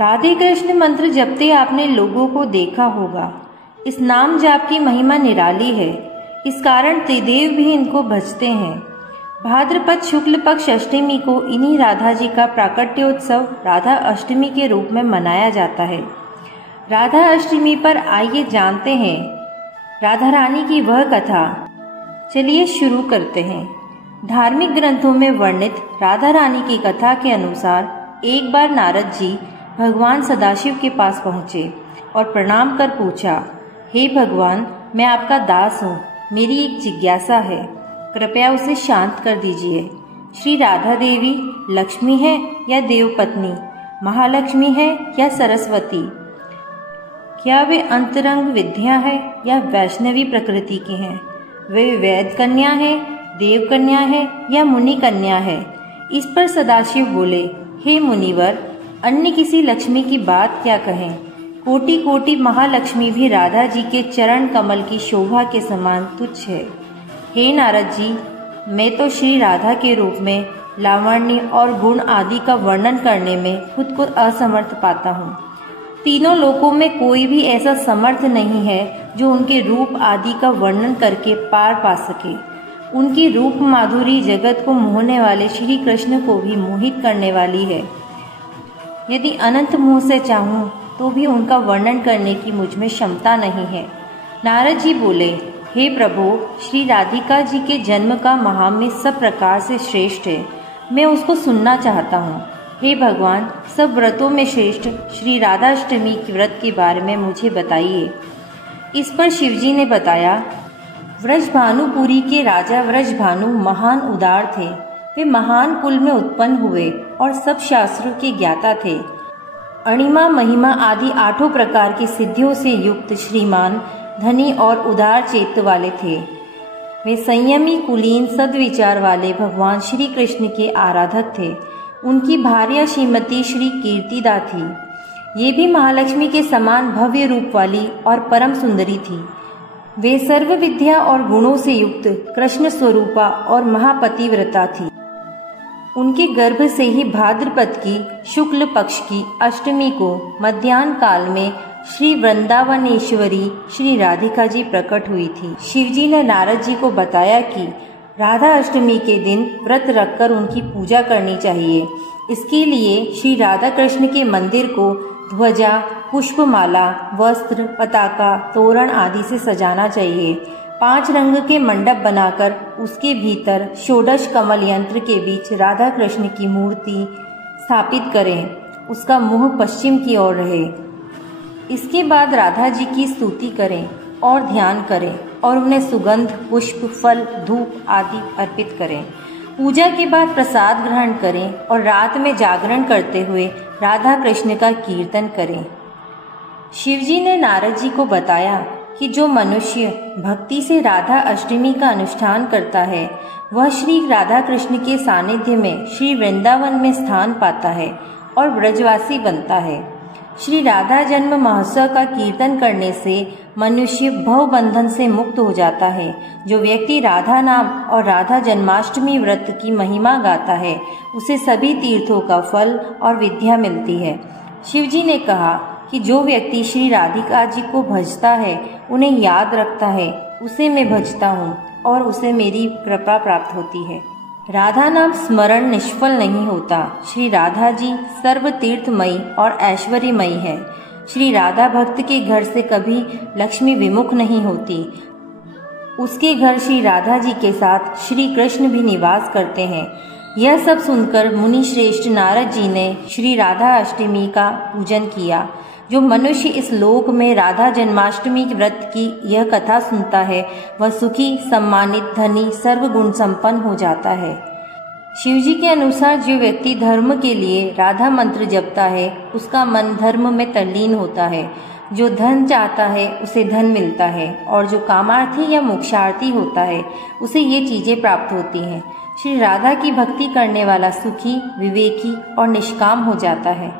राधे कृष्ण मंत्र जपते आपने लोगों को देखा होगा। इस नाम जाप की महिमा निराली है। इस कारण त्रिदेव भी इनको भजते हैं। भाद्रपद शुक्ल पक्ष अष्टमी को इन्हीं राधा जी का प्राकट्योत्सव राधा अष्टमी के रूप में मनाया जाता है। राधा अष्टमी पर आइए जानते हैं राधा रानी की वह कथा। चलिए शुरू करते हैं। धार्मिक ग्रंथों में वर्णित राधा रानी की कथा के अनुसार एक बार नारद जी भगवान सदाशिव के पास पहुँचे और प्रणाम कर पूछा, हे भगवान, मैं आपका दास हूँ, मेरी एक जिज्ञासा है, कृपया उसे शांत कर दीजिए। श्री राधा देवी लक्ष्मी है या देवपत्नी, महालक्ष्मी है या सरस्वती? क्या वे अंतरंग विद्या है या वैष्णवी प्रकृति की हैं? वे वैद कन्या है, देव कन्या है या मुनि कन्या है? इस पर सदाशिव बोले, हे मुनिवर, अन्य किसी लक्ष्मी की बात क्या कहें, कोटि कोटि महालक्ष्मी भी राधा जी के चरण कमल की शोभा के समान तुच्छ है। हे नारद जी, मैं तो श्री राधा के रूप में लावण्य और गुण आदि का वर्णन करने में खुद को असमर्थ पाता हूँ। तीनों लोकों में कोई भी ऐसा समर्थ नहीं है जो उनके रूप आदि का वर्णन करके पार पा सके। उनकी रूप माधुरी जगत को मोहने वाले श्री कृष्ण को भी मोहित करने वाली है। यदि अनंत मोह से चाहूँ तो भी उनका वर्णन करने की मुझ में क्षमता नहीं है। नारद जी बोले, हे प्रभु, श्री राधिका जी के जन्म का महात्म्य सब प्रकार से श्रेष्ठ है, मैं उसको सुनना चाहता हूँ। हे भगवान, सब व्रतों में श्रेष्ठ श्री राधाष्टमी के व्रत के बारे में मुझे बताइए। इस पर शिवजी ने बताया, व्रजभानुपुरी के राजा व्रजभानु महान उदार थे। वे महान कुल में उत्पन्न हुए और सब शास्त्रों के ज्ञाता थे। अणिमा, महिमा आदि 8 प्रकार की सिद्धियों से युक्त श्रीमान, धनी और उदार चेत वाले थे। वे संयमी, कुलीन, सद्विचार वाले भगवान श्री कृष्ण के आराधक थे। उनकी भार्या श्रीमती श्री कीर्तिदा थी। ये भी महालक्ष्मी के समान भव्य रूप वाली और परम सुंदरी थी। वे सर्व विद्या और गुणों से युक्त कृष्ण स्वरूपा और महापतिव्रता थी। उनके गर्भ से ही भाद्रपद की शुक्ल पक्ष की अष्टमी को मध्याह्न काल में श्री वृंदावनेश्वरी श्री राधिका जी प्रकट हुई थी। शिवजी ने नारद जी को बताया कि राधा अष्टमी के दिन व्रत रखकर उनकी पूजा करनी चाहिए। इसके लिए श्री राधा कृष्ण के मंदिर को ध्वजा, पुष्पमाला, वस्त्र, पताका, तोरण आदि से सजाना चाहिए। 5 रंग के मंडप बनाकर उसके भीतर षोडश कमल यंत्र के बीच राधा कृष्ण की मूर्ति स्थापित करें। उसका मुंह पश्चिम की ओर रहे। इसके बाद राधा जी की स्तुति करें और ध्यान करें और उन्हें सुगंध, पुष्प, फल, धूप आदि अर्पित करें। पूजा के बाद प्रसाद ग्रहण करें और रात में जागरण करते हुए राधा कृष्ण का कीर्तन करें। शिवजी ने नारद जी को बताया कि जो मनुष्य भक्ति से राधा अष्टमी का अनुष्ठान करता है, वह श्री राधा कृष्ण के सानिध्य में श्री वृंदावन में स्थान पाता है और ब्रजवासी बनता है। श्री राधा जन्म महोत्सव का कीर्तन करने से मनुष्य भव बंधन से मुक्त हो जाता है। जो व्यक्ति राधा नाम और राधा जन्माष्टमी व्रत की महिमा गाता है, उसे सभी तीर्थों का फल और विद्या मिलती है। शिवजी ने कहा कि जो व्यक्ति श्री राधिका जी को भजता है, उन्हें याद रखता है, उसे मैं भजता हूँ और उसे मेरी कृपा प्राप्त होती है। राधा नाम स्मरण निष्फल नहीं होता। श्री राधा जी सर्व तीर्थमयी और ऐश्वर्यमयी है। श्री राधा भक्त के घर से कभी लक्ष्मी विमुख नहीं होती। उसके घर श्री राधा जी के साथ श्री कृष्ण भी निवास करते हैं। यह सब सुनकर मुनि श्रेष्ठ नारद जी ने श्री राधा अष्टमी का पूजन किया। जो मनुष्य इस लोक में राधा जन्माष्टमी व्रत की यह कथा सुनता है, वह सुखी, सम्मानित, धनी, सर्वगुण संपन्न हो जाता है। शिवजी के अनुसार जो व्यक्ति धर्म के लिए राधा मंत्र जपता है, उसका मन धर्म में तल्लीन होता है। जो धन चाहता है, उसे धन मिलता है, और जो कामार्थी या मोक्षार्थी होता है, उसे ये चीजें प्राप्त होती हैं। श्री राधा की भक्ति करने वाला सुखी, विवेकी और निष्काम हो जाता है।